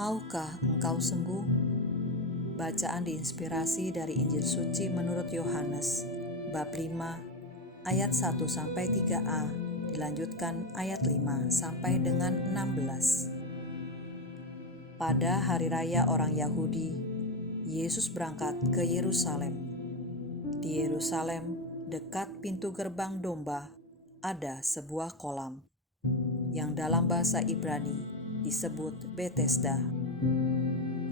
Maukah engkau sembuh? Bacaan diinspirasi dari Injil Suci menurut Yohanes, bab 5, ayat 1-3a, dilanjutkan ayat 5 sampai dengan 16. Pada hari raya orang Yahudi, Yesus berangkat ke Yerusalem. Di Yerusalem, dekat pintu gerbang domba, ada sebuah kolam, yang dalam bahasa Ibrani disebut Betesda.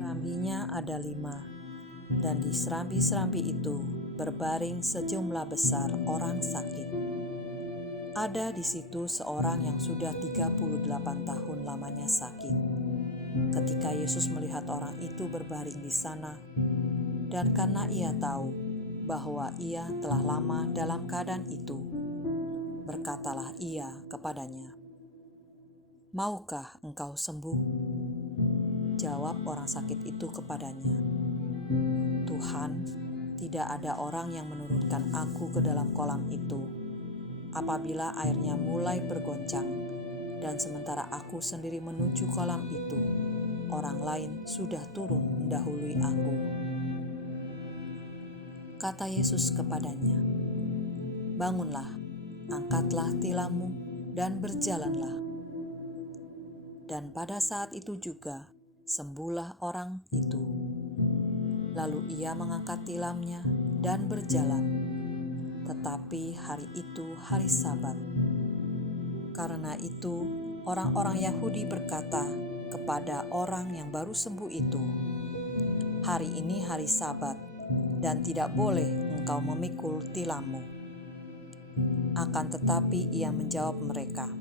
Serambinya ada 5, dan di serambi-serambi itu berbaring sejumlah besar orang sakit. Ada di situ seorang yang sudah 38 tahun lamanya sakit. Ketika Yesus melihat orang itu berbaring di sana, dan karena ia tahu bahwa ia telah lama dalam keadaan itu, berkatalah ia kepadanya, "Maukah engkau sembuh?" Jawab orang sakit itu kepadanya, "Tuhan, tidak ada orang yang menurunkan aku ke dalam kolam itu apabila airnya mulai bergoncang, dan sementara aku sendiri menuju kolam itu, orang lain sudah turun mendahului aku." Kata Yesus kepadanya, "Bangunlah, angkatlah tilammu, dan berjalanlah." Dan pada saat itu juga sembuhlah orang itu. Lalu ia mengangkat tilamnya dan berjalan. Tetapi hari itu hari Sabat. Karena itu orang-orang Yahudi berkata kepada orang yang baru sembuh itu, "Hari ini hari Sabat, dan tidak boleh engkau memikul tilammu." Akan tetapi ia menjawab mereka,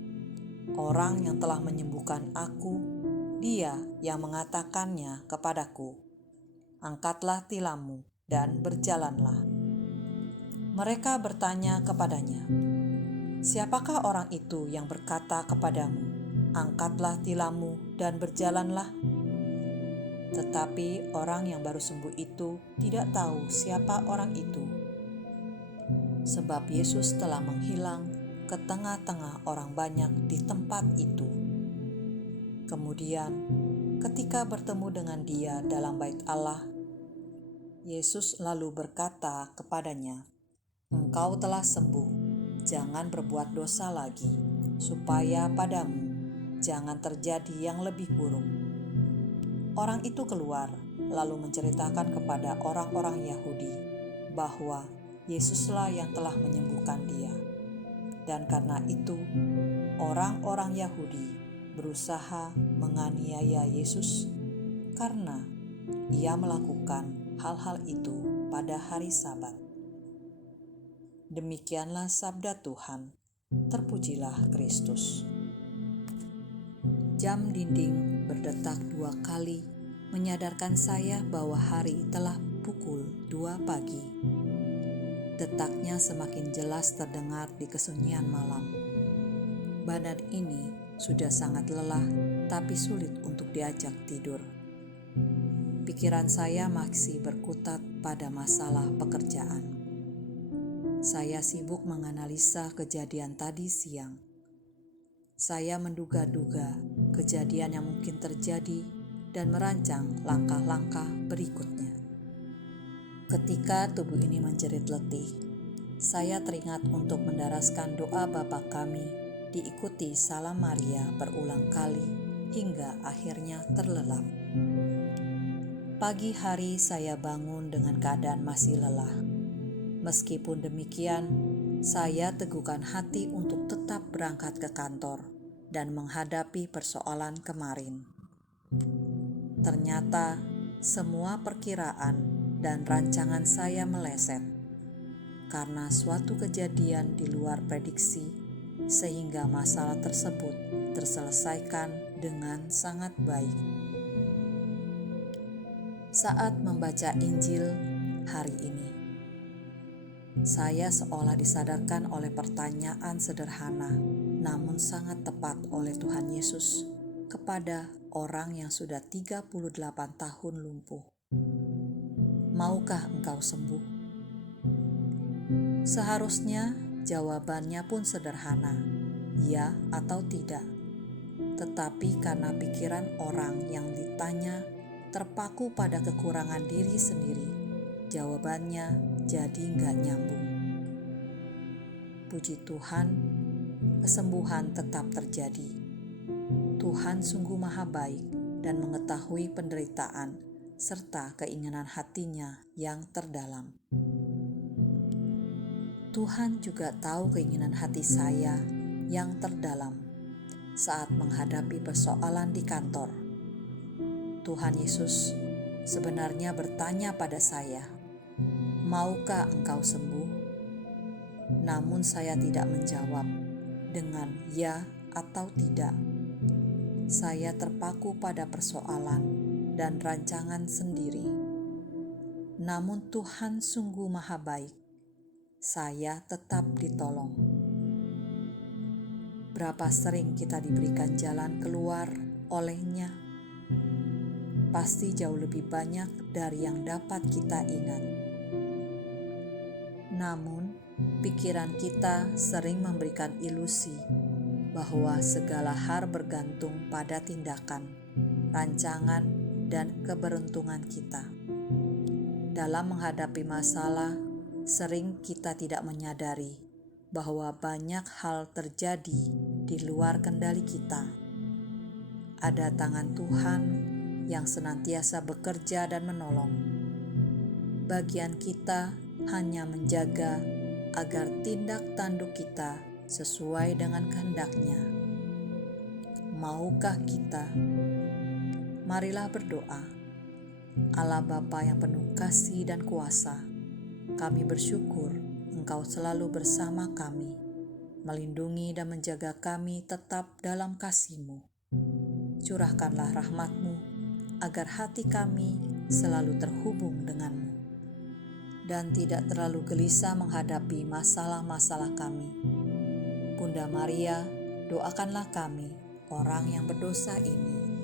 "Orang yang telah menyembuhkan aku, Dia yang mengatakannya kepadaku, 'Angkatlah tilammu dan berjalanlah.'" Mereka bertanya kepadanya, "Siapakah orang itu yang berkata kepadamu, 'Angkatlah tilammu dan berjalanlah'?" Tetapi orang yang baru sembuh itu tidak tahu siapa orang itu, sebab Yesus telah menghilang ke tengah-tengah orang banyak di tempat itu. Kemudian, ketika bertemu dengan dia dalam bait Allah, Yesus lalu berkata kepadanya, "Engkau telah sembuh, jangan berbuat dosa lagi, supaya padamu jangan terjadi yang lebih buruk." Orang itu keluar, lalu menceritakan kepada orang-orang Yahudi bahwa Yesuslah yang telah menyembuhkan dia. Dan karena itu, orang-orang Yahudi berusaha menganiaya Yesus karena ia melakukan hal-hal itu pada hari Sabat. Demikianlah sabda Tuhan. Terpujilah Kristus. Jam dinding berdetak 2 kali menyadarkan saya bahwa hari telah pukul 2 pagi. Detaknya semakin jelas terdengar di kesunyian malam. Badan ini sudah sangat lelah, tapi sulit untuk diajak tidur. Pikiran saya masih berkutat pada masalah pekerjaan. Saya sibuk menganalisa kejadian tadi siang. Saya menduga-duga kejadian yang mungkin terjadi dan merancang langkah-langkah berikutnya. Ketika tubuh ini menjerit letih, saya teringat untuk mendaraskan doa Bapa kami, diikuti Salam Maria berulang kali hingga akhirnya terlelap. Pagi hari saya bangun dengan keadaan masih lelah. Meskipun demikian, saya teguhkan hati untuk tetap berangkat ke kantor dan menghadapi persoalan kemarin. Ternyata semua perkiraan dan rancangan saya meleset karena suatu kejadian di luar prediksi, sehingga masalah tersebut terselesaikan dengan sangat baik. Saat membaca Injil hari ini, saya seolah disadarkan oleh pertanyaan sederhana namun sangat tepat oleh Tuhan Yesus kepada orang yang sudah 38 tahun lumpuh. "Maukah engkau sembuh?" Seharusnya jawabannya pun sederhana, ya atau tidak. tetapi karena pikiran orang yang ditanya terpaku pada kekurangan diri sendiri, jawabannya jadi nggak nyambung. Puji Tuhan, kesembuhan tetap terjadi. Tuhan sungguh maha baik dan mengetahui penderitaan serta keinginan hatinya yang terdalam. Tuhan juga tahu keinginan hati saya yang terdalam saat menghadapi persoalan di kantor. Tuhan Yesus sebenarnya bertanya pada saya, "Maukah engkau sembuh?" Namun saya tidak menjawab dengan ya atau tidak. Saya terpaku pada persoalan dan rancangan sendiri. Namun Tuhan sungguh maha baik. Saya tetap ditolong. Berapa sering kita diberikan jalan keluar olehnya? Pasti jauh lebih banyak dari yang dapat kita ingat. Namun, pikiran kita sering memberikan ilusi bahwa segala hal bergantung pada tindakan, rancangan, dan keberuntungan kita. Dalam menghadapi masalah, sering kita tidak menyadari bahwa banyak hal terjadi di luar kendali kita. Ada tangan Tuhan yang senantiasa bekerja dan menolong. Bagian kita hanya menjaga agar tindak tanduk kita sesuai dengan kehendak-Nya. Maukah kita? Marilah berdoa. Allah Bapa yang penuh kasih dan kuasa, kami bersyukur Engkau selalu bersama kami, melindungi dan menjaga kami tetap dalam kasih-Mu. Curahkanlah rahmat-Mu, agar hati kami selalu terhubung dengan-Mu, dan tidak terlalu gelisah menghadapi masalah-masalah kami. Bunda Maria, doakanlah kami, orang yang berdosa ini,